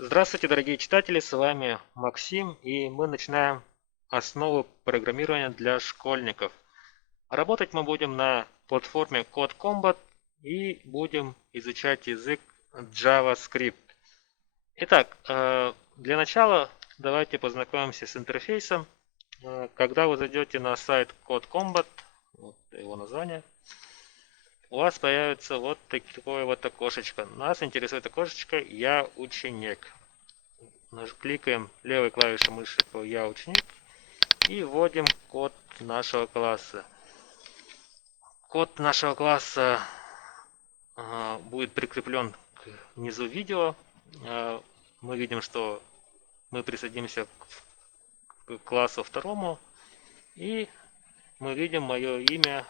Здравствуйте, дорогие читатели, с вами Максим, и мы начинаем основу программирования для школьников. Работать мы будем на платформе CodeCombat и будем изучать язык JavaScript. Итак, для начала давайте познакомимся с интерфейсом. Когда вы зайдете на сайт CodeCombat, вот его название, у вас появится вот такое вот окошечко. Нас интересует окошечко «Я ученик». Кликаем левой клавишей мыши по «Я ученик» и вводим код нашего класса. Код нашего класса будет прикреплен к низу видео. Мы видим, что мы присоединимся к классу второму, и мы видим мое имя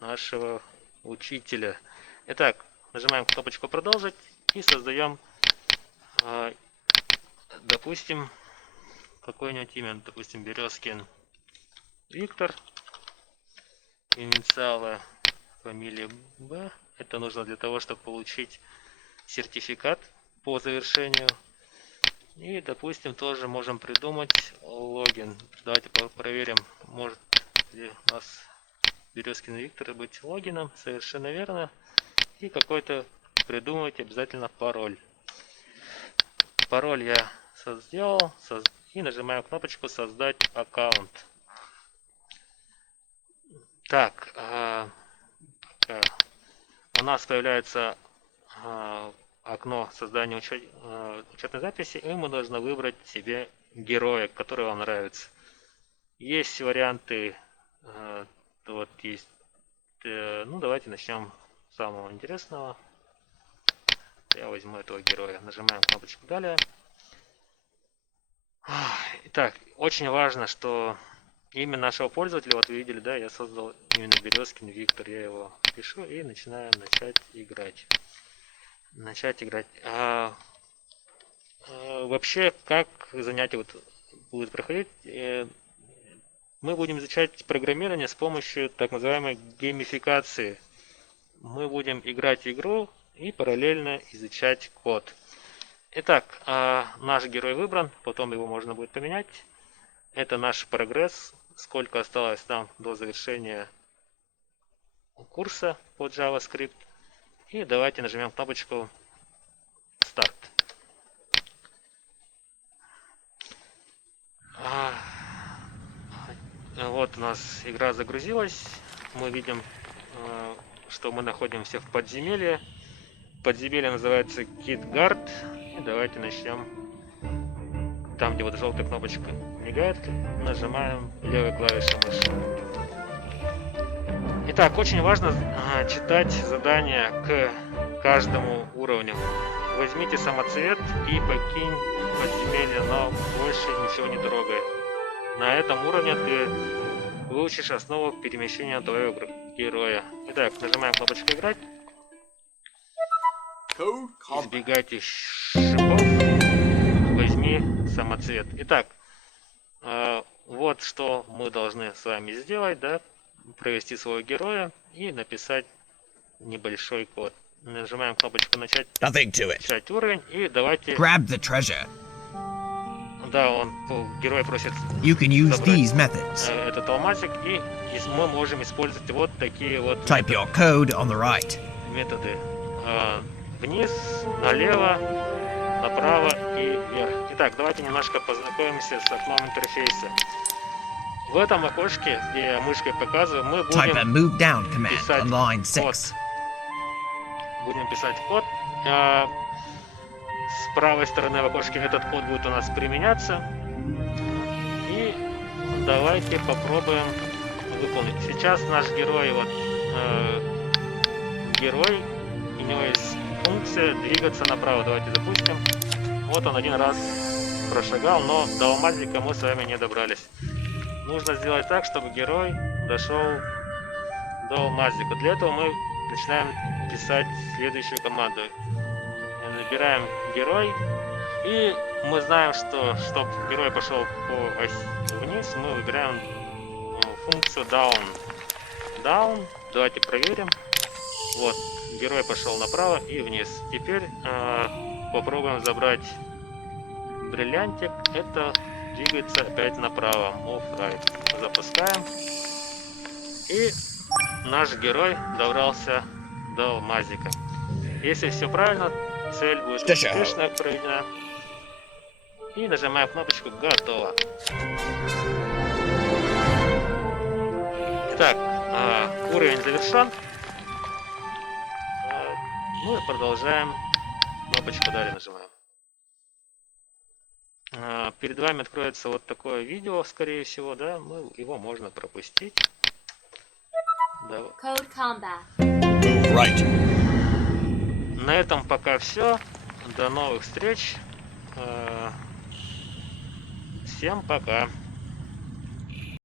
нашего учителя. Итак, нажимаем кнопочку «Продолжить» и создаем, допустим, какое-нибудь имя, допустим, Березкин Виктор, инициалы, фамилия Б. Это нужно для того, чтобы получить сертификат по завершению. И, допустим, тоже можем придумать логин. Давайте проверим, может ли у нас Березкин Виктор быть логином. Совершенно верно. И какой-то придумывать обязательно пароль. Пароль я сделал. И нажимаем кнопочку «Создать аккаунт». Так, у нас появляется окно создания учетной записи, и мы должны выбрать себе героя, который вам нравится. Есть варианты, вот есть, ну давайте начнем с самого интересного. Я возьму этого героя, нажимаем кнопочку «Далее». Итак, очень важно, что имя нашего пользователя, вот вы видели, да, я создал именно Березкин Виктор, я его пишу и начинаю начать играть. Вообще, как занятие вот будет проходить, мы будем изучать программирование с помощью так называемой геймификации. Мы будем играть в игру и параллельно изучать код. Итак, наш герой выбран, потом его можно будет поменять. Это наш прогресс, сколько осталось нам до завершения курса по JavaScript. И давайте нажмем кнопочку «Старт». Вот у нас игра загрузилась. Мы видим, что мы находимся в подземелье. Подземелье называется KitGuard. И давайте начнем. Там, где вот желтая кнопочка мигает, нажимаем левой клавишей мыши. Итак, очень важно читать задания к каждому уровню. Возьмите самоцвет и покинь подземелье, но больше ничего не трогай. На этом уровне ты выучишь основу перемещения твоего героя. Итак, нажимаем кнопочку «Играть». Избегайте шипов. Возьми самоцвет. Итак, вот что мы должны с вами сделать, да? Провести своего героя и написать небольшой код. Нажимаем кнопочку «Начать уровень» и давайте... Grab the treasure. Да, герой просит You can use забрать these methods. этот алмазик, и мы можем использовать вот такие вот Type your code on the right. методы. Вниз, налево, направо и вверх. Итак, давайте немножко познакомимся с окном интерфейса. В этом окошке, где я мышкой показываю, мы Type a будем move down command писать on line код. 6. Будем писать код. С правой стороны в окошке этот код будет у нас применяться. И давайте попробуем выполнить. Сейчас наш герой, герой, у него есть функция двигаться направо. Давайте запустим. Вот он один раз прошагал, но до алмазика мы с вами не добрались. Нужно сделать так, чтобы герой дошел до алмазика. Для этого мы начинаем писать следующую команду. Набираем герой, и мы знаем, что чтобы герой пошел по оси вниз, мы выбираем функцию down. Down. Давайте проверим. Вот, герой пошел направо и вниз. Теперь попробуем забрать бриллиантик. Это двигается опять направо. Move right. Запускаем. И наш герой добрался до алмазика. Если все правильно, цель будет успешно проведена. И нажимаем кнопочку «Готово». Итак, уровень завершен. Ну и продолжаем. Кнопочку «Далее» нажимаем. Перед вами откроется вот такое видео, скорее всего, да? Его можно пропустить. Code Combat. Move right. На этом пока все. До новых встреч. Всем пока.